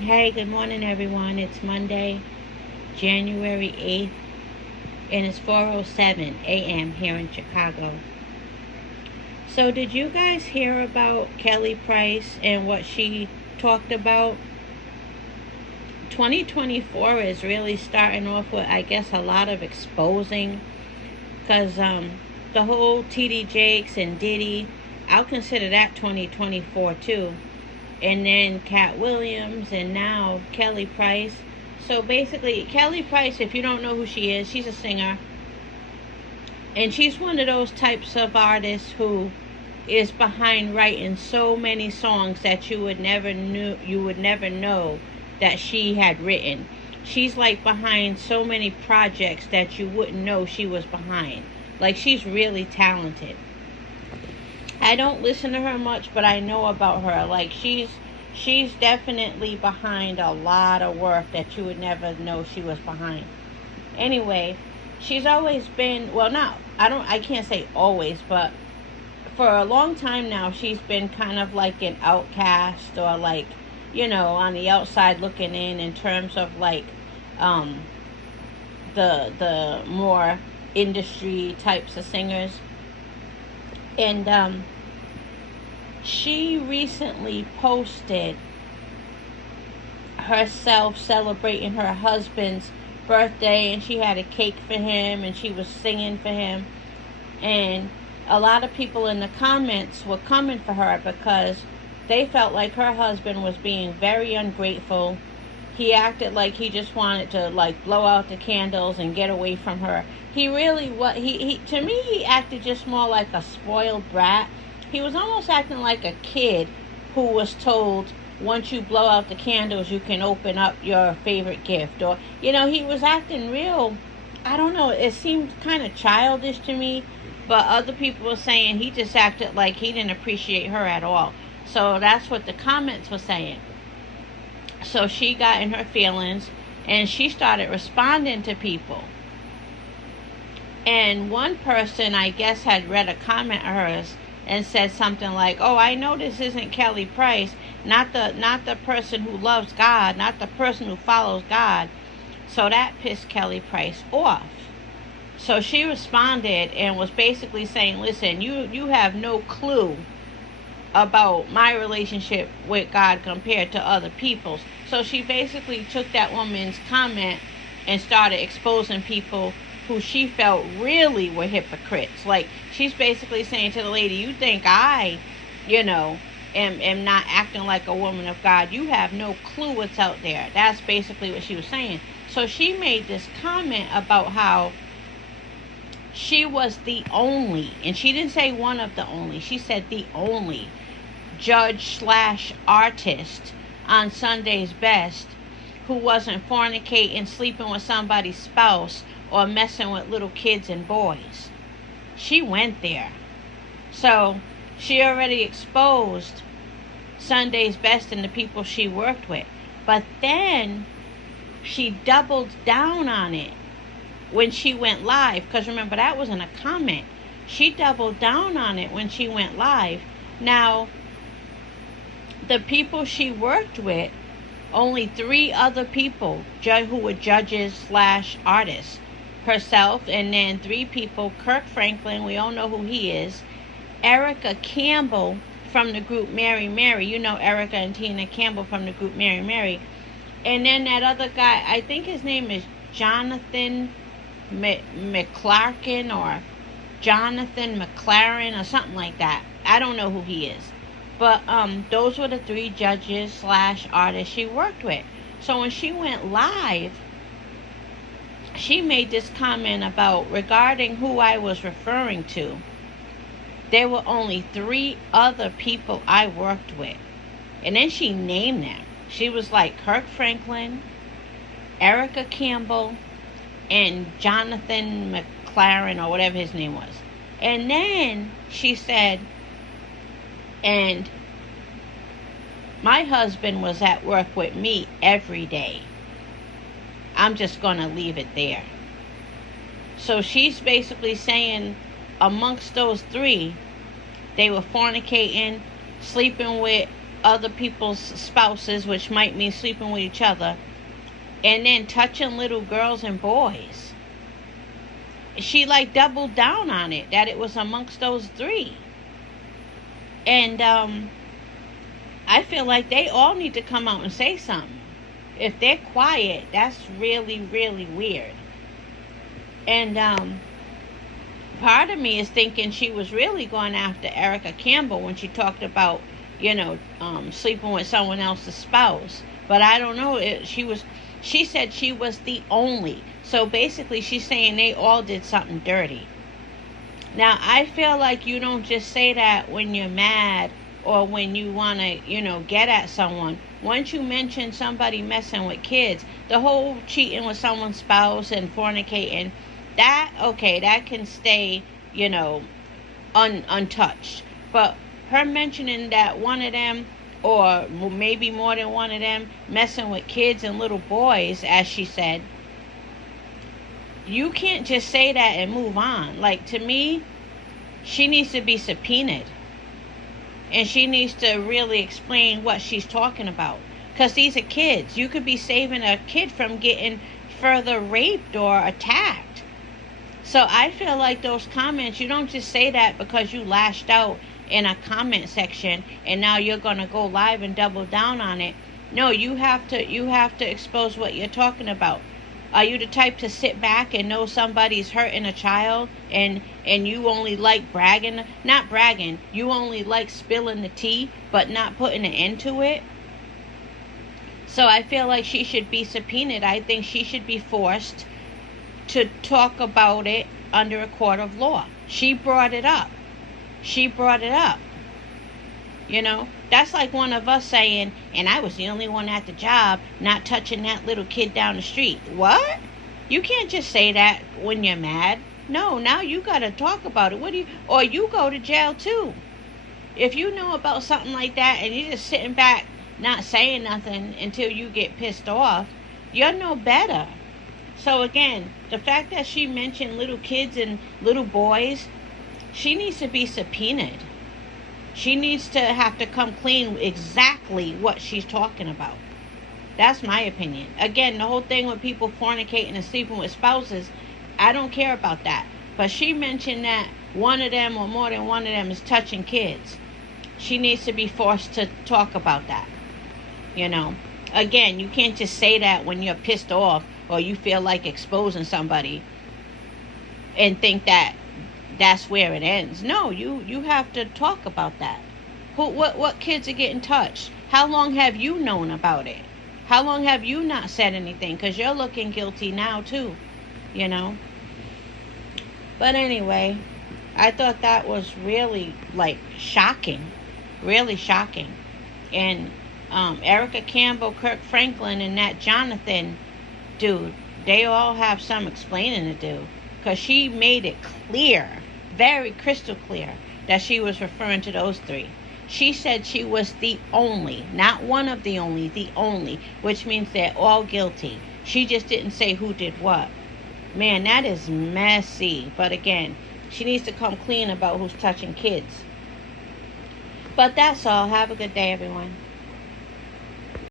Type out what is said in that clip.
Hey, good morning, everyone. It's Monday, January 8th, and it's 4:07 a.m. here in Chicago. So, did you guys hear about Kelly Price and what she talked about? 2024 is really starting off with, I guess, a lot of exposing because the whole TD Jakes and Diddy, I'll consider that 2024 too. And then Cat Williams, and now Kelly Price. So basically, Kelly Price, if you don't know who she is, she's a singer, and she's one of those types of artists who is behind writing so many songs that you would never know that she had written. She's like behind so many projects that you wouldn't know she was behind. Like, she's really talented. I don't listen to her much, but I know about her. Like, she's definitely behind a lot of work that you would never know she was behind. Anyway, she's always been, well, not I can't say always, but for a long time now she's been kind of like an outcast, or like, on the outside looking in terms of like um the more industry types of singers. And she recently posted herself celebrating her husband's birthday, and she had a cake for him and she was singing for him. And a lot of people in the comments were coming for her because they felt like her husband was being very ungrateful. He acted like he just wanted to like blow out the candles and get away from her. He really, what he to me, he acted just more like a spoiled brat. He was almost acting like a kid who was told, once you blow out the candles you can open up your favorite gift. Or, he was acting real, I don't know, it seemed kind of childish to me. But other people were saying he just acted like he didn't appreciate her at all. So that's what the comments were saying. So she got in her feelings and she started responding to people. And one person, I guess, had read a comment of hers and said something like, "Oh, I know this isn't Kelly Price, not the person who loves God, not the person who follows God." So that pissed Kelly Price off. So she responded and was basically saying, "Listen, you have no clue about my relationship with God compared to other people's." So she basically took that woman's comment and started exposing people who she felt really were hypocrites. Like, she's basically saying to the lady, "You think I, you know, am not acting like a woman of God? You have no clue what's out there." That's basically what she was saying. So she made this comment about how she was the only, and she didn't say one of the only, she said the only judge slash artist on Sunday's Best who wasn't fornicating, sleeping with somebody's spouse, or messing with little kids and boys. She went there. So she already exposed Sunday's Best and the people she worked with. But then she doubled down on it when she went live, because remember, that wasn't a comment. She doubled down on it when she went live. Now, the people she worked with, only three other people who were judges slash artists: herself, and then three people: Kirk Franklin, we all know who he is; Erica Campbell from the group Mary Mary, Erica and Tina Campbell from the group Mary Mary, and then that other guy, I think his name is Jonathan McClarkin, or Jonathan McLaren, or something like that. I don't know who he is. But those were the three judges slash artists she worked with. So when she went live, she made this comment about, regarding who I was referring to, there were only three other people I worked with. And then she named them. She was like Kirk Franklin, Erica Campbell, and Jonathan McLaren, or whatever his name was. And then she said, and my husband was at work with me every day. I'm just going to leave it there. So she's basically saying, amongst those three, they were fornicating, sleeping with other people's spouses, which might mean sleeping with each other, and then touching little girls and boys. She like doubled down on it, that it was amongst those three. And I feel like they all need to come out and say something. If they're quiet, that's really, really weird. And part of me is thinking she was really going after Erica Campbell when she talked about, sleeping with someone else's spouse. But I don't know. She said she was the only. So basically, she's saying they all did something dirty. Now, I feel like you don't just say that when you're mad or when you want to, get at someone. Once you mention somebody messing with kids, the whole cheating with someone's spouse and fornicating, that can stay, untouched. But her mentioning that one of them, or maybe more than one of them, messing with kids and little boys, as she said, you can't just say that and move on. Like, to me, she needs to be subpoenaed. And she needs to really explain what she's talking about. Because these are kids. You could be saving a kid from getting further raped or attacked. So I feel like those comments, you don't just say that because you lashed out in a comment section and now you're going to go live and double down on it. No, you have to expose what you're talking about. Are you the type to sit back and know somebody's hurting a child and you only like bragging? Not bragging. You only like spilling the tea but not putting an end to it? So I feel like she should be subpoenaed. I think she should be forced to talk about it under a court of law. She brought it up. That's like one of us saying, and I was the only one at the job not touching that little kid down the street. What? You can't just say that when you're mad. No, now you got to talk about it. Or you go to jail too. If you know about something like that and you're just sitting back not saying nothing until you get pissed off, you're no better. So again, the fact that she mentioned little kids and little boys, she needs to be subpoenaed. She needs to have to come clean exactly what she's talking about. That's my opinion. Again, the whole thing with people fornicating and sleeping with spouses, I don't care about that. But she mentioned that one of them or more than one of them is touching kids. She needs to be forced to talk about that. Again, you can't just say that when you're pissed off or you feel like exposing somebody and think that that's where it ends. No, you have to talk about that. What kids are getting touched? How long have you known about it? How long have you not said anything? Because you're looking guilty now too, But anyway, I thought that was really shocking. Really shocking. And Erica Campbell, Kirk Franklin, and that Jonathan dude, they all have some explaining to do. Because she made it clear, very crystal clear, that she was referring to those three. She said she was the only, not one of the only, which means they're all guilty. She just didn't say who did what. Man, that is messy. But again, she needs to come clean about who's touching kids. But that's all. Have a good day, everyone.